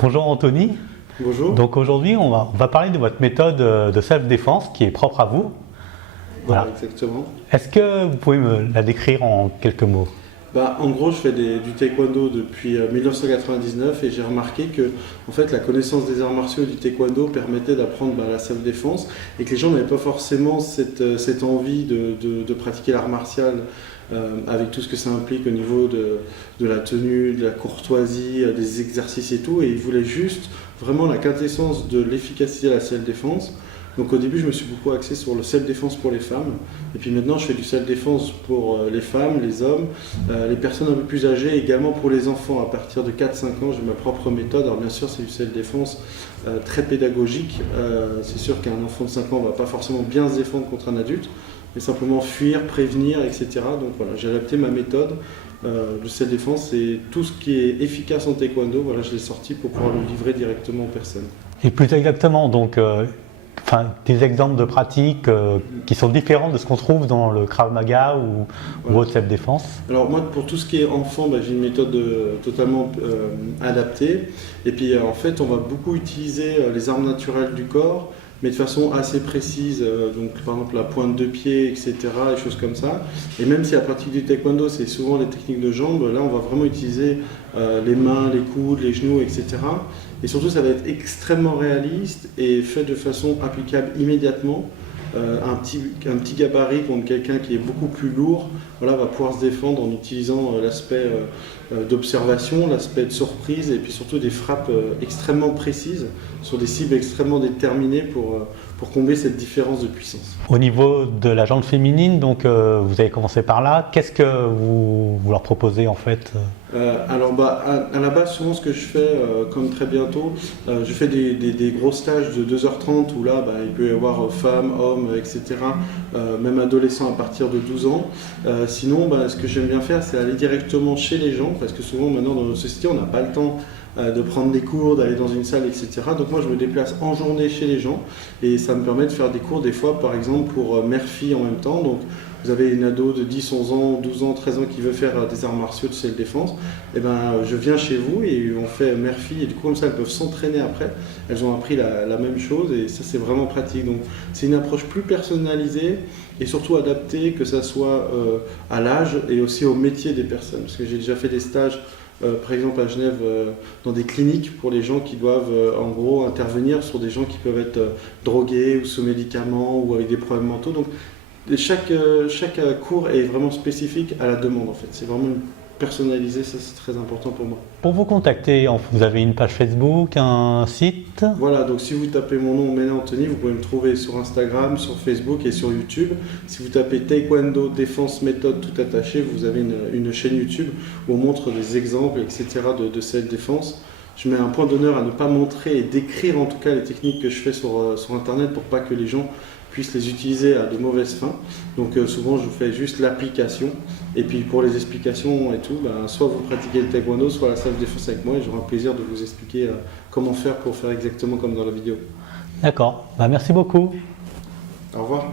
Bonjour Anthony. Bonjour. Donc aujourd'hui, on va parler de votre méthode de self-défense qui est propre à vous. Voilà, exactement. Est-ce que vous pouvez me la décrire en quelques mots? En gros, je fais du taekwondo depuis 1999 et j'ai remarqué que en fait, la connaissance des arts martiaux et du taekwondo permettait d'apprendre la self-défense et que les gens n'avaient pas forcément cette envie de pratiquer l'art martial avec tout ce que ça implique au niveau de la tenue, de la courtoisie, des exercices et tout. Et ils voulaient juste vraiment la quintessence de l'efficacité de la self-défense. Donc au début, je me suis beaucoup axé sur le self-défense pour les femmes. Et puis maintenant, je fais du self-défense pour les femmes, les hommes, les personnes un peu plus âgées, également pour les enfants. À partir de 4-5 ans, j'ai ma propre méthode. Alors bien sûr, c'est du self-défense très pédagogique. C'est sûr qu'un enfant de 5 ans ne va pas forcément bien se défendre contre un adulte, mais simplement fuir, prévenir, etc. Donc voilà, j'ai adapté ma méthode de self-défense et tout ce qui est efficace en taekwondo, voilà, je l'ai sorti pour pouvoir le livrer directement aux personnes. Et plus exactement, donc, des exemples de pratiques qui sont différentes de ce qu'on trouve dans le Krav Maga ou autre self-défense. Alors moi, pour tout ce qui est enfant, j'ai une méthode totalement adaptée. Et puis en fait, on va beaucoup utiliser les armes naturelles du corps, mais de façon assez précise, donc par exemple la pointe de pied, etc., des choses comme ça. Et même si la pratique du taekwondo, c'est souvent les techniques de jambes, là on va vraiment utiliser les mains, les coudes, les genoux, etc. Et surtout, ça va être extrêmement réaliste et fait de façon applicable immédiatement. Un petit gabarit contre quelqu'un qui est beaucoup plus lourd, voilà, va pouvoir se défendre en utilisant l'aspect d'observation, l'aspect de surprise et puis surtout des frappes extrêmement précises sur des cibles extrêmement déterminées pour combler cette différence de puissance. Au niveau de la jambe féminine, donc vous avez commencé par là. Qu'est-ce que vous leur proposez en fait? Alors à la base, souvent ce que je fais, comme très bientôt, je fais des gros stages de 2h30 où là il peut y avoir femmes, hommes, etc. Même adolescents à partir de 12 ans. Sinon, ce que j'aime bien faire, c'est aller directement chez les gens parce que souvent maintenant dans notre société, on n'a pas le temps de prendre des cours, d'aller dans une salle, etc. Donc moi je me déplace en journée chez les gens et ça me permet de faire des cours des fois par exemple pour mère-fille en même temps. Donc vous avez une ado de 10, 11 ans, 12 ans, 13 ans qui veut faire des arts martiaux de self-défense, et je viens chez vous et on fait mère-fille et du coup comme ça elles peuvent s'entraîner après. Elles ont appris la même chose et ça c'est vraiment pratique. Donc c'est une approche plus personnalisée et surtout adaptée, que ça soit à l'âge et aussi au métier des personnes. Parce que j'ai déjà fait des stages par exemple à Genève, dans des cliniques pour les gens qui doivent en gros intervenir sur des gens qui peuvent être drogués ou sous médicaments ou avec des problèmes mentaux. Donc chaque cours est vraiment spécifique à la demande en fait. C'est vraiment personnalisé, ça c'est très important pour moi. Pour vous contacter, vous avez une page Facebook, un site? Voilà, donc si vous tapez mon nom, Méné Anthony, vous pouvez me trouver sur Instagram, sur Facebook et sur YouTube. Si vous tapez Taekwondo Défense Méthode tout attaché, vous avez une chaîne YouTube où on montre des exemples, etc. de cette défense. Je mets un point d'honneur à ne pas montrer et décrire en tout cas les techniques que je fais sur Internet pour pas que les gens puissent les utiliser à de mauvaises fins. Donc souvent je fais juste l'application et puis pour les explications et tout, soit vous pratiquez le taekwondo, soit la self-défense avec moi et j'aurai un plaisir de vous expliquer comment faire pour faire exactement comme dans la vidéo. D'accord, merci beaucoup. Au revoir.